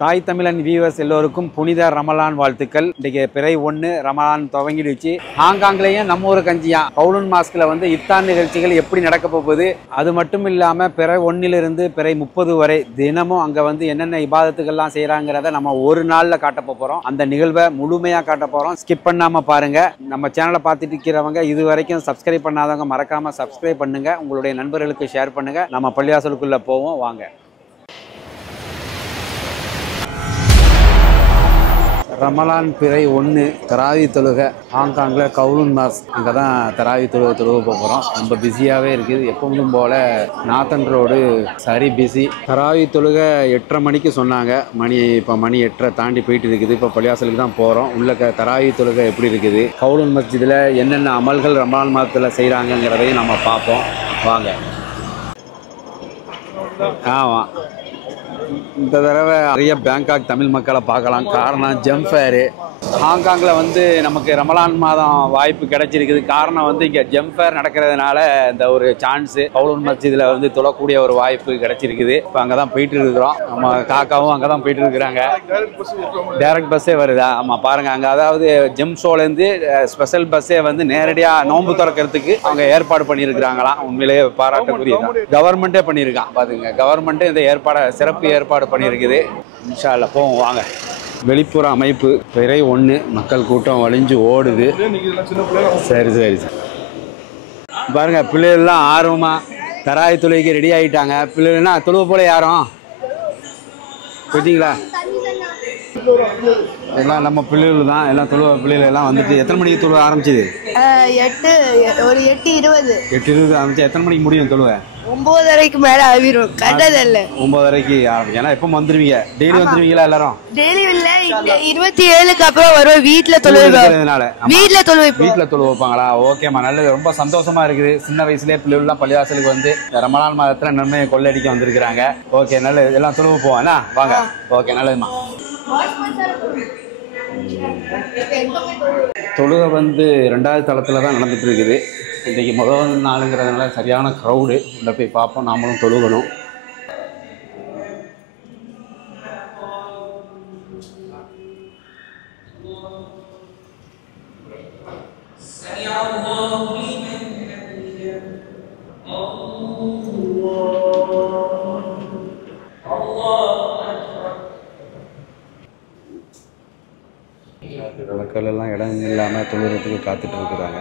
தாய் தமிழன் வியூவர்ஸ் எல்லோருக்கும் புனித ரமலான் வாழ்த்துக்கள். இன்றைக்கு பிறை 1 ரமலான் துவங்கிடுச்சு. ஹாங்காங்லேயும் நம்ம ஊர் கஞ்சியா கவுலூன் மாஸ்கில் இஃப்தார் நிகழ்ச்சிகள் எப்படி நடக்க போகுது, அது மட்டும் இல்லாமல் பிறை 1லிருந்து பிறை 30 வரை தினமும் அங்கே என்னென்ன இபாதத்துகள்லாம் செய்கிறாங்கிறத நம்ம ஒரு நாளில் காட்ட போகிறோம். அந்த நிகழ்வை முழுமையாக காட்ட போகிறோம். ஸ்கிப் பண்ணாமல் பாருங்கள். நம்ம சேனலை பார்த்துட்டு இருக்கிறவங்க இது வரைக்கும் சப்ஸ்கிரைப் பண்ணாதவங்க மறக்காமல் சப்ஸ்கிரைப் பண்ணுங்கள். உங்களுடைய நண்பர்களுக்கு ஷேர் பண்ணுங்கள். நம்ம பள்ளிவாசலுக்குள்ளே போவோம் வாங்க. ரமலான் பிறை 1 தராவி தொழுகை ஹாங்காங்கில் கவுலூன் மாஸ்க் அங்கே தான் தராவி தொழுக போகிறோம். ரொம்ப பிஸியாகவே இருக்குது. எப்பவும் போல் நாத்தன் ரோடு சரி பிஸி. தராவி தொழுகை 8:30 மணிக்கு சொன்னாங்க. இப்போ மணி 8:30 தாண்டி போயிட்டு இருக்குது. இப்போ பள்ளிவாசலுக்கு தான் போகிறோம். உள்ள தராவி தொழுகை எப்படி இருக்குது, கவுலூன் மஸ்ஜிதில் என்னென்ன அமல்கள் ரமலான் மாதத்தில் செய்கிறாங்கங்கிறதையும் நம்ம பார்ப்போம் வாங்க. ஆமாம், இந்த தடவை நிறைய பேங்காக் தமிழ் மக்களை பார்க்கலாம். காரணம் ஜம்ப் ஃபேரு. ஹாங்காங்கில் நமக்கு ரமலான் மாதம் வாய்ப்பு கிடைச்சிருக்குது. காரணம் இங்கே ஜம்ப் ஃபேர் நடக்கிறதுனால இந்த ஒரு சான்ஸு கவுலூன் மஸ்ஜிதில் தொழக்கூடிய ஒரு வாய்ப்பு கிடைச்சிருக்குது. இப்போ அங்கே தான் போயிட்டு இருக்கிறோம். நம்ம காக்காவும் அங்கே தான் போயிட்டு இருக்கிறாங்க. டைரக்ட் பஸ்ஸே வருதா? ஆமாம் பாருங்கள், அங்கே அதாவது ஜம்ப் ஷோலேருந்து ஸ்பெஷல் பஸ்ஸே நேரடியாக நோன்பு திறக்கிறதுக்கு அவங்க ஏற்பாடு பண்ணியிருக்கிறாங்களாம். உண்மையிலேயே பாராட்டக்கூடியதான். கவர்மெண்ட்டே பண்ணியிருக்கான் பாருங்க. கவர்மெண்ட்டே இந்த சிறப்பு ஏற்பாடு பண்ணியிருக்குது. இன்ஷா அல்லாஹ் போவோம் வாங்க. வெளிப்புற அமைப்பு பிறை 1 மக்கள் கூட்டம் வலிஞ்சு ஓடுது. சரி சரி சரி பாருங்க, பிள்ளைகள்லாம் ஆர்வமாக தராவி தொழுகைக்கு ரெடி ஆகிட்டாங்க. பிள்ளைகள்னா தொழுவ போல யாரும் போயிட்டீங்களா? எல்லாம் நம்ம பிள்ளைகள் தான். எல்லாம் தொழுவ பிள்ளைகள் எல்லாம் எத்தனை மணிக்கு தொழுவ ஆரம்பிச்சிது? 8:20 ஆரம்பிச்சு. எத்தனை மணிக்கு முடியும் தொழுவ? 9:30 மேல ஆவிரும். கண்டதில்ல 9:30 ஆரம்பிக்கும். ஏன்னா எப்போ வந்துருவீங்க? டெய்லி வந்துருவீங்களா எல்லாரும்? டெய்லி இல்ல, 27க்கு அப்புறம் வருவோம். வீட்டுல தொழுவு வைப்பாங்களா? ஓகேம்மா, நல்லது. ரொம்ப சந்தோஷமா இருக்குது. சின்ன வயசுலேயே பிள்ளைகள்லாம் பள்ளிவாசலுக்கு ரமலான் மாதத்துல நன்மையை கொள்ளையடிக்க வந்திருக்கிறாங்க. ஓகே, நல்லது. எல்லாம் தொழுவு போவானா? வாங்க. ஓகே, நல்லதுமா. தொழுகை 2வது தளத்தில் தான் நடந்துட்டு இருக்குது. இன்றைக்கி முதல் நாளுங்கிறதுனால சரியான க்ரௌடு. உள்ள போய் பார்ப்போம். நாமளும் தொழுகணும். மக்கள் எல்லாம் இடம் இல்லாமல் தொழுகிறதுக்கு காத்துட்டு இருக்கிறாங்க.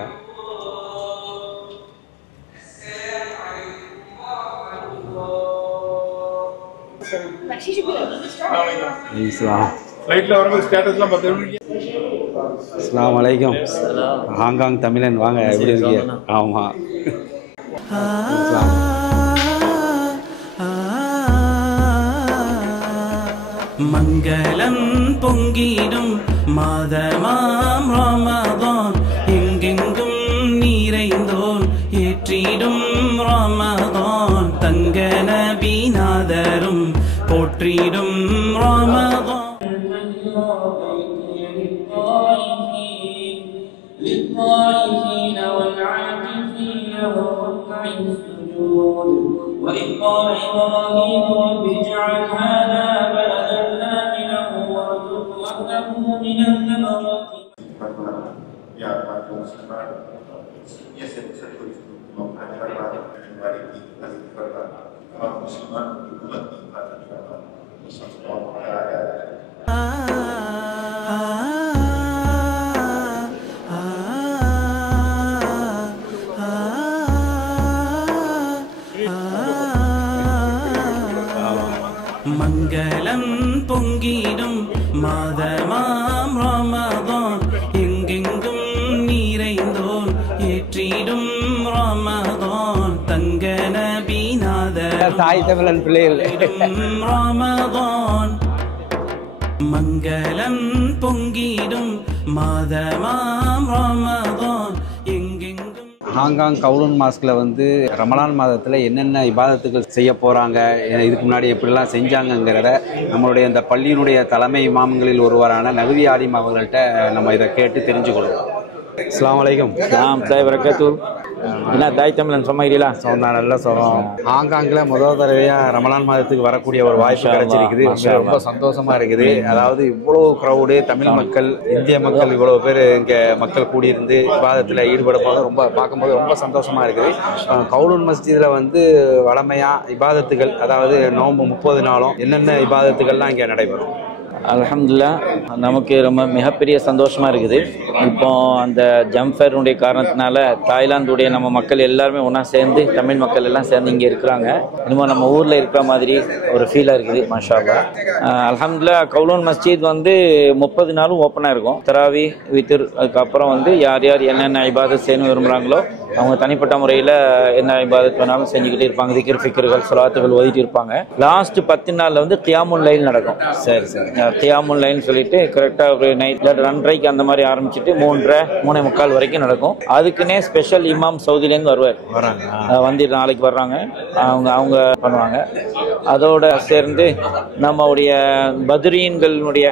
அஸ்ஸலாமு அலைக்கும். ஹாங்காங் தமிழன் வாங்க. எப்படி இருக்கீங்க? ஆமாம். மங்களம் பொங்கிடும் மாதமாம் ரமதான், எங்கெங்கும் நிறைந்தோன் ஏற்றிடும் ரமதான், தங்க நபிநாதரும் போற்றிடும் ரமதான். وإذ قال إبراهيم رب اجعل هذا بلدا آمنا وارزق أهله من الثمرات. மங்களம் பொங்கிடும் மாதமாம் ரமதான், எங்கெங்கும் நிறைந்தோன் ஏற்றிடும் ரமதான், தங்க நபிநாதர் தாய் தமிழன் பிள்ளைகள் ரமதான். மங்களம் பொங்கிடும் மாதமாம் ரமதான், எங்கெங்கும். ஹாங்காங் கவுலூன் மாஸ்கில் ரமலான் மாதத்தில் என்னென்ன இபாதத்துகள் செய்ய போகிறாங்க, இதுக்கு முன்னாடி எப்படிலாம் செஞ்சாங்கங்கிறத நம்மளுடைய இந்த பள்ளியினுடைய தலைமை இமாம்களில் ஒருவரான நகுதி ஆலிம் அவர்கள்ட்ட நம்ம இதை கேட்டு தெரிஞ்சுக்கொள்வோம். அஸ்ஸலாமு அலைக்கும். என்ன தாய் தமிழன் சொன்னீங்களா? சொன்னா நல்லா சொல்றோம். ஹாங்காங்ல முதல் தடவையா ரமலான் மாதத்துக்கு வரக்கூடிய ஒரு வாய்ப்பு கிடைச்சிருக்குது. ரொம்ப சந்தோஷமா இருக்குது. அதாவது இவ்வளவு கிரௌடு, தமிழ் மக்கள், இந்திய மக்கள் இவ்வளவு பேர் இங்க மக்கள் கூடியிருந்து இபாதத்துல ஈடுபடும் போது ரொம்ப பார்க்கும்போது ரொம்ப சந்தோஷமா இருக்குது. கவுலூன் மஸ்ஜித்ல வந்து வளமையா இபாதத்துகள், அதாவது நோன்பு 30 நாளும் என்னென்ன இபாதத்துகள்லாம் இங்க நடைபெறும்? அல்ஹம்துலில்லாஹ், நமக்கு ரொம்ப மிகப்பெரிய சந்தோஷமாக இருக்குது. இப்போ அந்த ஜம்ஃபேருடைய காரணத்தினால தாய்லாந்துடைய நம்ம மக்கள் எல்லாருமே ஒன்றா சேர்ந்து, தமிழ் மக்கள் எல்லாம் சேர்ந்து இங்கே இருக்கிறாங்க. இன்னும் நம்ம ஊரில் இருக்கிற மாதிரி ஒரு ஃபீலாக இருக்குது. மாஷா அல்லாஹ். அல்ஹம்துலில்லாஹ், கவுலூன் மஸ்ஜித் வந்து 30 நாளும் ஓப்பனாக இருக்கும். தராவி, வித்ர், அதுக்கப்புறம் வந்து யார் யார் என்னென்ன இபாதத் செய்யணும் விரும்புகிறாங்களோ அவங்க தனிப்பட்ட முறையில் என்ன இபாதத் வேணாலும் செஞ்சுக்கிட்டே இருப்பாங்க. திக்ர், ஃபிக்ர்கள், ஸலாத்துகள் ஓதிட்டு இருப்பாங்க. லாஸ்ட் 10 நாளில் வந்து கியாமுல் லைல் நடக்கும். சரி சரி. கியாமுல் லைல்னு சொல்லிட்டு கரெக்டாக ஒரு நைட்ல 2:30 அந்த மாதிரி ஆரம்பிச்சுட்டு 3:30, 3:45 வரைக்கும் நடக்கும். அதுக்குன்னே ஸ்பெஷல் இமாம் சவுதியிலேருந்து வருவார். வந்து நாளைக்கு வர்றாங்க. அவங்க பண்ணுவாங்க. அதோட சேர்ந்து நம்மளுடைய பத்ரீன்களுடைய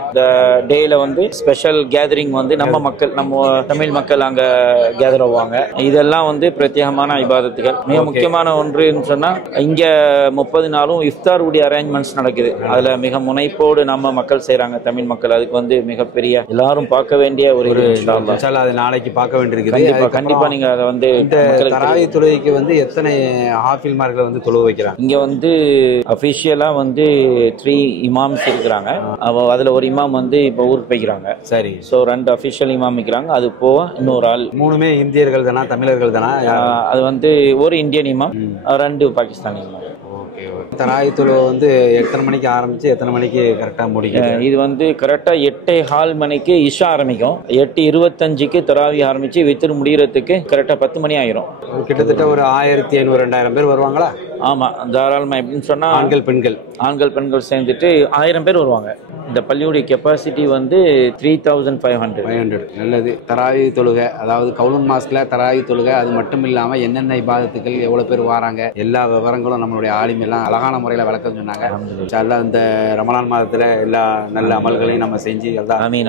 டேல வந்து ஸ்பெஷல் கேதரிங் வந்து நம்ம மக்கள், நம்ம தமிழ் மக்கள் அங்கே கேதர் ஆவாங்க. இதெல்லாம் வந்து பிரத்யேகமான இபாதத்துகள். மிக முக்கியமான ஒன்றுன்னு சொன்னா இங்க 30 நாளும் இஃப்தார் உடைய அரேஞ்ச்மெண்ட்ஸ் நடக்குது. அதுல மிக முனைப்போடு நம்ம மக்கள் செய்யறாங்க, தமிழ் மக்கள். அதுக்கு வந்து மிகப்பெரிய எல்லாரும் பார்க்க வேண்டிய ஒரு அது நாளைக்கு பார்க்க வேண்டியிருக்கு. கண்டிப்பா நீங்க அதை வந்து தராவி தொழுகைக்கு வந்து எத்தனை ஹாஃபில்மார்கள் வந்து தொழுக வைக்கிறாங்க? இங்க வந்து அபிஷியலா வந்து 3 இமாம்ஸ் இருக்கிறாங்க. அதுல ஒரு இமாம் வந்து இப்ப ஊருக்கு போய்க்கிறாங்க. சரி. சோ 2 அபிஷியல் இமாம் இருக்கிறாங்க. அது போக இன்னொரு ஆள். 3மே இந்தியர்கள் தானா, தமிழர்கள் தானா? அது வந்து ஒரு இந்தியன் இமாம், 2 பாகிஸ்தானி இமாம். தராவி தொழுகை வந்து எத்தனை மணிக்கு ஆரம்பிச்சு எத்தனை மணிக்கு கரெக்டா முடிக்கும்? இது வந்து கரெக்டா 8:15 மணிக்கு இஷா ஆரம்பிக்கும். 8:25க்கு தராவி ஆரம்பிச்சு வித்திரு முடியறதுக்கு கரெக்டா 10 மணி ஆயிரும். கிட்டத்தட்ட ஒரு 1500-2000 பேர் வருவாங்களா? ஆமா, தாராளமா. எப்படின்னு சொன்னா ஆண்கள் பெண்கள் சேர்ந்துட்டு 1000 பேர் வருவாங்க. இந்த பள்ளியுடைய கெப்பாசிட்டி வந்து 3500. நல்லது. தராவி தொழுகை, அதாவது கவுலூன் மாஸ்க்ல தராவி தொழுகை, அது மட்டும் இல்லாம என்னென்ன இபாதத்துகள், எவ்வளவு பேர் வராங்க, எல்லா விவரங்களும் நம்மளுடைய ஆலிம் எல்லாம் அழகான முறையில விளக்கம் சொன்னாங்க. இந்த ரமலான் மாதத்துல எல்லா நல்ல அமல்களையும் நம்ம செஞ்சு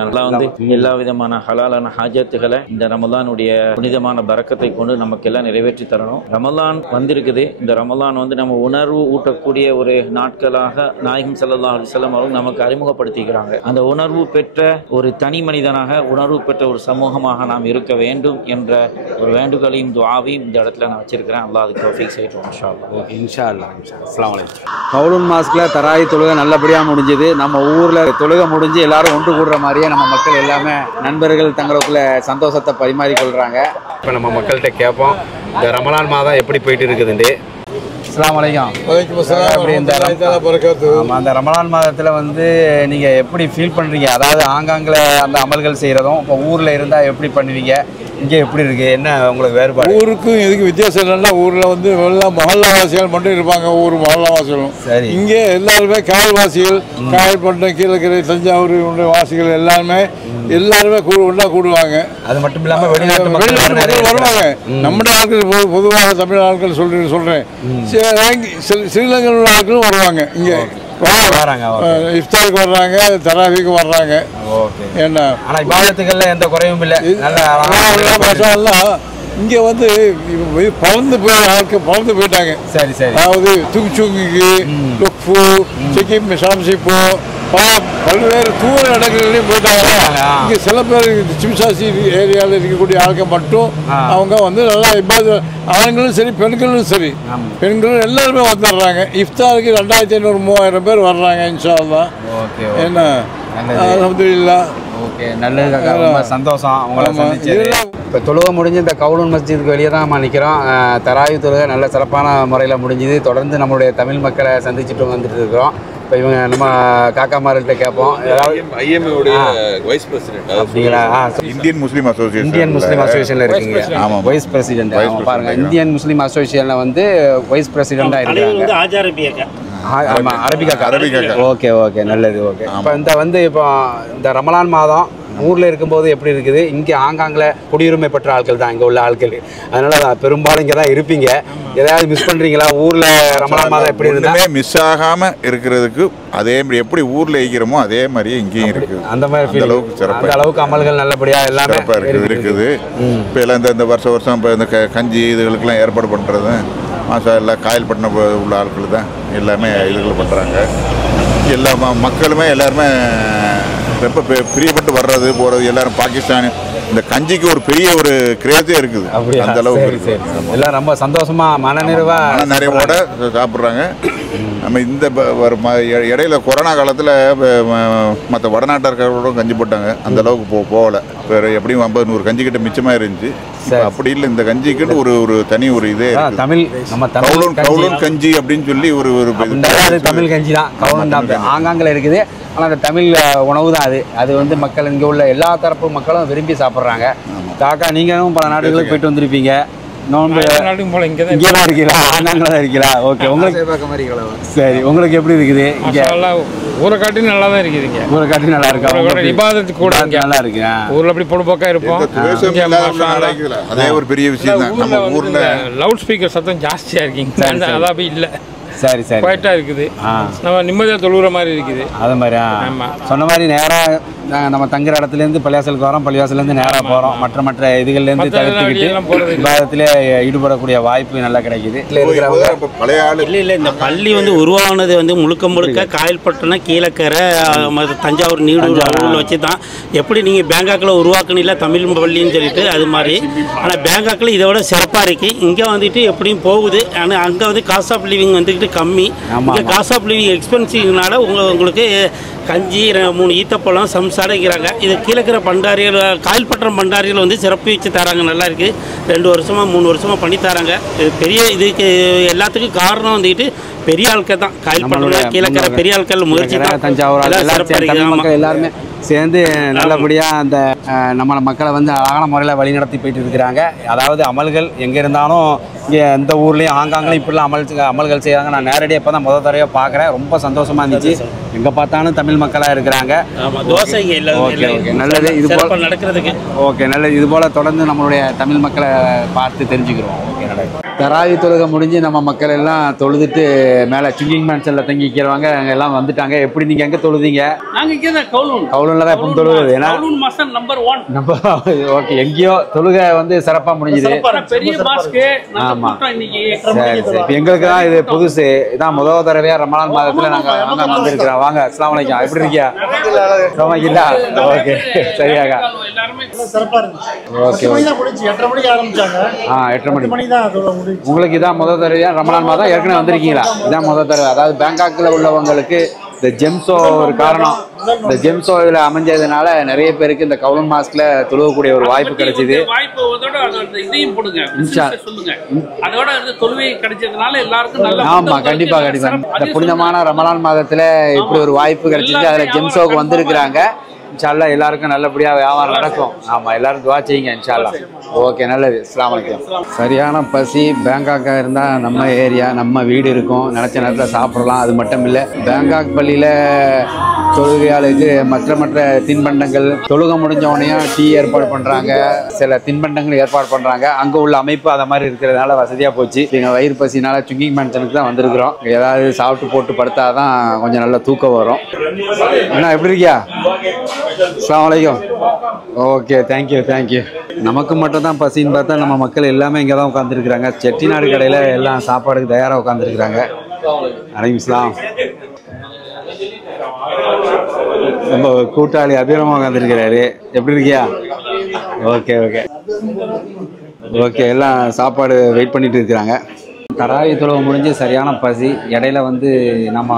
நல்லா வந்து எல்லா விதமான ஹலாலான ஹாஜத்துகளை இந்த ரமலானுடைய புனிதமான பரக்கத்தை கொண்டு நமக்கு எல்லாம் நிறைவேற்றி தரணும். ரமலான் வந்திருக்குது. இந்த ரமலான் வந்து நம்ம உணர்வு ஊட்டக்கூடிய ஒரு நாட்களாக நாயகம் ஸல்லல்லாஹு அலைஹி வஸல்லம் அவர்கள் நமக்கு அறிமுகப்படுத்திக்கிறாங்க. அந்த உணர்வு பெற்ற ஒரு தனி மனிதனாக, உணர்வு பெற்ற ஒரு சமூகமாக நாம் இருக்க வேண்டும் என்ற ஒரு வேண்டுகோளையும் துஆவையும் இந்த இடத்துல நான் வச்சிருக்கிறேன். அல்லாஹ் அதுக்கு தௌஃபீக் செய்யட்டும். இன்ஷா அல்லாஹ். இன்ஷா அல்லாஹ். அஸ்ஸலாமு அலைக்கும். கவுலூன் மாஸ்க்ல தராவி தொழுகை நல்லபடியா முடிஞ்சது. நம்ம ஊர்ல தொழுகை முடிஞ்சு எல்லாரும் ஒன்று கூடுற மாதிரியே நம்ம மக்கள் எல்லாமே நண்பர்கள் தங்களுக்குள்ள சந்தோஷத்தை பரிமாறிக்கொள்றாங்க. இப்போ நம்ம மக்கள்கிட்ட கேட்போம், இந்த ரமலான் மாதம் எப்படி போயிட்டு இருக்குதுண்டு. அஸ்ஸலாமு அலைக்கும். அந்த ரமலான் மாதத்துல வந்து நீங்க எப்படி ஃபீல் பண்றீங்க? அதாவது ஆங்காங்கில் அந்த அமல்கள் செய்யறதும் இப்போ ஊர்ல இருந்தா எப்படி பண்ணுவீங்க? இங்கே எப்படி இருக்கு? என்ன உங்களுக்கு வேறுபாடு? ஊருக்கும் இதுக்கு வித்தியாசம் என்னன்னா, ஊரில் வந்து எல்லாம் மஹல்லாவாசிகள் மட்டும் இருப்பாங்க. ஊர் மஹல்லாவாசிகளும் சரி. இங்கே எல்லாருமே காயல்வாசிகள், காயல்பட்டினம், கீழக்கரை, தஞ்சாவூர் வாசிகள் எல்லாருமே ஒன்றா கூடுவாங்க. அது மட்டும் இல்லாமல் வெளிநாட்டு மக்கள் வருவாங்க. நம்முடைய ஆட்கள் பொதுவாக தமிழ் ஆட்கள் சொல்றேன், ஸ்ரீலங்கா உள்ள ஆட்களும் வருவாங்க. இங்கே இஃப்தாருக்கு வர்றாங்க, தராவிக்கு வர்றாங்க. என்ன ஆனால் இபாதத்துகள்ல எந்த குறையும் இல்லை. இங்கே வந்து பறந்து போயிட்டாங்க. சரி சரி. அதாவது துங்சுங்குக்கு, லுக்ஃபு, சிக்கிம், ஷாம்சிப்போ, பல்வேறு தூர இடங்கள்லையும் போயிட்டாங்க. இங்கே சில பேர் சிம்சாசி ஏரியாவில் இருக்கக்கூடிய ஆட்கள் மட்டும் அவங்க வந்து நல்லா ஆண்களும் சரி பெண்களும் சரி, பெண்களும் எல்லாருமே வந்துடுறாங்க. இஃப்தாருக்கு 2500-3000 பேர் வர்றாங்க. இன்ஷா அல்லாஹ். என்ன அல்ஹம்துலில்லாஹ். ஓகே, நல்லது. ரொம்ப சந்தோஷம் உங்களை சந்திச்சது. இப்போ தொழுகை முடிஞ்சு இந்த கவுலூன் மஸ்ஜிதுக்கு வெளியே தான் நம்ம நிற்கிறோம். தராவி தொழுகை நல்ல சிறப்பான முறையில் முடிஞ்சுது. தொடர்ந்து நம்மளுடைய தமிழ் மக்களை சந்திச்சுட்டு வந்துட்டு இருக்கிறோம். இப்போ இவங்க நம்ம காக்காமார்கிட்ட கேட்போம். இந்தியன் முஸ்லீம் அசோசியேஷன்ல இருக்கீங்க. ஆமாம், வைஸ் பிரசிடென்ட். பாருங்க, இந்தியன் முஸ்லீம் அசோசியேஷன்ல வந்து வைஸ் பிரசிடென்டா இருக்காங்க. அரபிக்கா. ஓகே ஓகே, நல்லது. ஓகே, இப்போ இந்த ரமலான் மாதம் ஊரில் இருக்கும்போது எப்படி இருக்குது? இங்கே ஹாங்காங்கில் குடியுரிமை பெற்ற ஆட்கள் தான் இங்கே உள்ள ஆட்கள், அதனால பெரும்பாலும் இங்கே தான் இருப்பீங்க. ஏதாவது மிஸ் பண்ணுறீங்களா? ஊரில் ரமலான் மாதம் எப்படி இருந்தால் மிஸ் ஆகாமல் இருக்கிறதுக்கு அதே மாதிரி எப்படி ஊரில் இருக்கிறோமோ அதே மாதிரியே இங்கேயும் இருக்குது. அந்த மாதிரி அளவுக்கு சிறப்பாக, அந்த அளவுக்கு அமல்கள் நல்லபடியாக எல்லாமே இருக்குது. இப்போ எல்லாம் இந்த வருஷம் இப்போ இந்த கஞ்சி இதுகளுக்கெல்லாம் ஏற்பாடு பண்ணுறது மாசா எல்லாம் காயல்பட்டினம் உள்ள ஆட்கள் தான் எல்லாமே இதுகள் பண்ணுறாங்க. எல்லா மக்களுமே எல்லாருமே ரொம்ப பிரியப்பட்டு வர்றது போகிறது. எல்லாரும் பாகிஸ்தான் இந்த கஞ்சிக்கு ஒரு பெரிய ஒரு கிரேஸே இருக்குது. அந்த அளவுக்கு எல்லாம் ரொம்ப சந்தோஷமா மனநிறைவோட சாப்பிட்றாங்க. நம்ம இந்த இடையில கொரோனா காலத்தில் மற்ற வடநாட்டார்களோட கஞ்சி போட்டாங்க, அந்த அளவுக்கு போகலை. வேறு எப்படியும் 50-100 கஞ்சி கிட்ட மிச்சமாக இருந்துச்சு. அப்படி இல்லை, இந்த கஞ்சிக்கிட்டு ஒரு தனி ஒரு இதே தமிழ் நம்ம கவுலூன் கஞ்சி அப்படின்னு சொல்லி ஒரு தமிழ் கஞ்சி தான் கவுலூன் ஆங்காங்கில் இருக்குது. ஆனால் அந்த தமிழ் உணவு தான் அது மக்கள் இங்கே உள்ள எல்லா தரப்பு மக்களும் விரும்பி சாப்பிட்றாங்க. காக்கா, நீங்களும் பல நாடுகளுக்கு போயிட்டு வந்திருப்பீங்க. நோன்பு இங்கே தான் இருக்கீங்களா? ஆங்காங்கில் தான் இருக்கீங்களா? ஓகே, உங்களுக்கு சரி, உங்களுக்கு எப்படி இருக்குது? இங்கே ஊரை காட்டி நல்லா தான் இருக்குது. ஊரை காட்டி நல்லா இருக்கு, இபாதத்து கூட நல்லா இருக்கு. ஊரில் அப்படி பொழுதுபோக்கா இருப்போம். அதே ஒரு பெரிய விஷயம் தான். நம்ம ஊரில் லவுட் ஸ்பீக்கர் சத்தம் ஜாஸ்தியாக இருக்கீங்க, அதான் அப்படி இல்லை. சரி சரி, குவைட்டா இருக்குது. நம்ம நிம்மதியாக தொழுகிற மாதிரி இருக்குது. அது மாதிரி சொன்ன மாதிரி நேராக நம்ம தங்குற இடத்துலேருந்து பள்ளிவாசலுக்கு வரோம், பள்ளிவாசலேருந்து நேராக போகிறோம். மற்ற இதுகள்லேருந்து தவிர்த்துக்கிட்டு விவாதத்திலே ஈடுபடக்கூடிய வாய்ப்பு நல்லா கிடைக்குது. இல்லை இந்த பள்ளி உருவானது முழுக்க காயல்பட்டினம், கீழக்கரை, தஞ்சாவூர், நீடூர் ஊரில் வச்சு தான். எப்படி நீங்கள் பேங்காக்கில் உருவாக்குனீங்களா தமிழ் பள்ளின்னு சொல்லிட்டு அது மாதிரி. ஆனால் பேங்காக்கில் இதை விட சிறப்பாக இருக்குது. இங்கே எப்படியும் போகுது. ஆனால் அங்கே காஸ்ட் ஆஃப் லிவிங் கம்மி. இங்கே காஸ்ட் ஆஃப் லிவிங் எக்ஸ்பென்சிவ்னால உங்களுக்கு கஞ்சி 3 ஈத்தப்பழம் சம்சாரிக்கிறாங்க. இது கீழக்கிற பண்டாரிகள், காயல்பட்டினம் பண்டாரிகள் சிறப்பு வச்சு தராங்க. நல்லா இருக்குது. 2 வருஷமாக 3 வருஷமாக பண்ணி தராங்க. பெரிய இதுக்கு எல்லாத்துக்கும் காரணம் பெரிய ஆட்கள் தான். காயல்பட்டினம், கீழக்கிற பெரிய ஆட்கள் முயற்சி தான். தஞ்சாவூர் எல்லாருமே சேர்ந்து நல்லபடியாக அந்த நம்ம மக்களை அழகான முறையில் வழிநடத்தி போயிட்டு இருக்கிறாங்க. அதாவது அமல்கள் எங்கே இருந்தாலும் இங்கே எந்த ஊர்லேயும் ஹாங்காங்லேயும் இப்படிலாம் அமல்கள் செய்கிறாங்க. நான் நேரடியாக இப்போ தான் முதல் தடவையாக பார்க்குறேன். ரொம்ப சந்தோஷமாக இருந்துச்சு. எங்கே பார்த்தாலும் தமிழ் மக்களாக இருக்கிறாங்க. ஓகே ஓகே, நல்லது. இது போல் நடக்கிறதுக்கு ஓகே, நல்லது. இது போல் தொடர்ந்து நம்மளுடைய தமிழ் மக்களை பார்த்து தெரிஞ்சுக்கிறோம். ஓகே, நடக்கும். தராவி தொழுகை முடிஞ்சு நம்ம மக்கள் எல்லாம் தொழுதுட்டு மேலே சுங்கிங் மேன்சனில் தங்கிக்கிறவங்க அங்கே எல்லாம் வந்துட்டாங்க. எப்படி நீங்கள் எங்கே தொழுதீங்க? கவுலூன்ல தான் எப்பவும் தொழுகிறது. ஏன்னா ஓகே, எங்கேயோ தொழுகை சிறப்பாக முடிஞ்சுது. ஆமாம், சரி சரி. இப்போ எங்களுக்கு தான் இது புதுசு. இதான் முதல் தடவையாக ரமலான் மாதத்தில் நாங்கள் வந்திருக்கிறோம். வாங்க, அஸ்ஸலாமு அலைக்கும். எப்படி இருக்கியா? இல்லா? ஓகே, சரியாக்கா. ஓகே, 8:30 மணிக்கு ஆரம்பிச்சாங்க. 8:30 மணி தான். உங்களுக்கு இதான் முதல் தடவையா ரமலான் மாதம்? ஏற்கனவே வந்திருக்கீங்களா? இதான் முதல் தடவை. அதாவது பேங்காக்கில் உள்ளவங்களுக்கு இந்த ஜெம்சோ ஒரு காரணம். இந்த ஜெம்சோ இதில் அமைஞ்சதுனால நிறைய பேருக்கு இந்த கவுலூன் மாஸ்க்ல தொழுவக்கூடிய ஒரு வாய்ப்பு கிடைச்சிது. ஆமா, கண்டிப்பா கண்டிப்பா. இந்த புனிதமான ரமலான் மாதத்துல இப்படி ஒரு வாய்ப்பு கிடைச்சிச்சு. அதுல ஜெம்சோக்கு வந்திருக்கிறாங்க. இன்ஷா அல்லாஹ் எல்லாருக்கும் நல்லபடியாக வியாபாரம் நடக்கும். ஆமாம், எல்லாரும் துவா செய்யுங்க இன்ஷா அல்லாஹ். ஓகே, நல்லது. அஸ்ஸலாமு அலைக்கும். சரியான பசி. பேங்காக்காக இருந்தால் நம்ம ஏரியா, நம்ம வீடு இருக்கும், நினச்ச நேரத்தில் சாப்பிடலாம். அது மட்டும் இல்லை, பேங்காக் பள்ளியில் தொழுகையாளுக்கு மற்ற தின்பண்டங்கள் தொழுகை முடிஞ்சவனையும் டீ ஏற்பாடு பண்ணுறாங்க, சில தின்பண்டங்கள் ஏற்பாடு பண்ணுறாங்க. அங்கே உள்ள அமைப்பு அதை மாதிரி இருக்கிறதுனால வசதியாக போச்சு. எங்கள் வயிறு பசினால சுங்கிங் மேன்சனுக்கு தான் வந்திருக்கிறோம். ஏதாவது சாப்பிட்டு போட்டு படுத்தாதான் கொஞ்சம் நல்லா தூக்கம் வரும். என்ன, எப்படி இருக்கியா? அஸ்ஸலாமு அலைக்கும். Okay, thank you. நமக்கு மட்டும் தான் பசின்னு பார்த்தா நம்ம மக்கள் எல்லாமே இங்கே தான் உட்காந்துருக்குறாங்க. செட்டிநாடு கடையில் எல்லாம் சாப்பாடுக்கு தயாராக உட்காந்துருக்குறாங்க. அலைக்கும் சலாம். ரொம்ப கூட்டாளி அபிராம உட்காந்துருக்கிறாரு. எப்படி இருக்கியா? ஓகே, எல்லாம் சாப்பாடு வெயிட் பண்ணிட்டு இருக்கிறாங்க. தராவி தொழுகை முடிஞ்சு சரியான பசி. இடையில நம்ம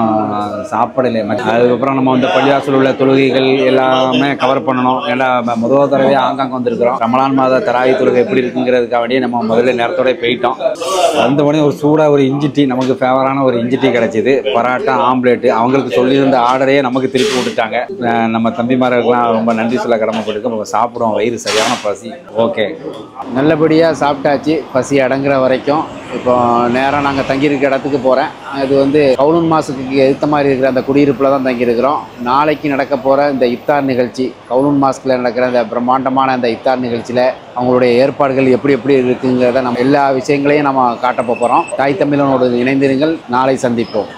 சாப்பிடலை. அதுக்கப்புறம் நம்ம பள்ளிவாசல் உள்ள தொழுகைகள் எல்லாமே கவர் பண்ணணும். ஏன்னா முதல் தடவையாக ஆங்காங்க வந்திருக்கிறோம். ரமலான் மாத தராவி தொழுகை எப்படி இருக்குங்கிறதுக்காக நம்ம முதல்ல நேரத்தோட போயிட்டோம். வந்த உடனே ஒரு சூடாக ஒரு இஞ்சி டீ, நமக்கு ஃபேவரான ஒரு இஞ்சி டீ கிடச்சிது. பரோட்டா, ஆம்லேட்டு. அவங்களுக்கு சொல்லியிருந்த ஆர்டரையே நமக்கு திருப்பி விட்டுட்டாங்க. நம்ம தம்பிமார்களுக்கெல்லாம் ரொம்ப நன்றி சொல்ல கடமைப்பட்டு நம்ம சாப்பிடுவோம். வயிறு சரியான பசி. ஓகே, நல்லபடியாக சாப்பிட்டாச்சு. பசி அடங்குற வரைக்கும் இப்போ நேராக நாங்கள் தங்கியிருக்க இடத்துக்கு போகிறேன். இது வந்து கவுலூன் மாஸ்க்கு எதிர்த்த மாதிரி இருக்கிற அந்த குடியிருப்பில் தான் தங்கியிருக்கிறோம். நாளைக்கு நடக்க போகிற இந்த இஃப்தார் நிகழ்ச்சி, கவுலூன் மாஸ்கில் நடக்கிற இந்த பிரம்மாண்டமான அந்த இஃப்தார் நிகழ்ச்சியில் அவங்களுடைய ஏற்பாடுகள் எப்படி எப்படி இருக்குங்கிறத நம்ம எல்லா விஷயங்களையும் நம்ம காட்ட போகிறோம். தாய் தமிழனோடு இணைந்திருங்கள். நாளை சந்திப்போம்.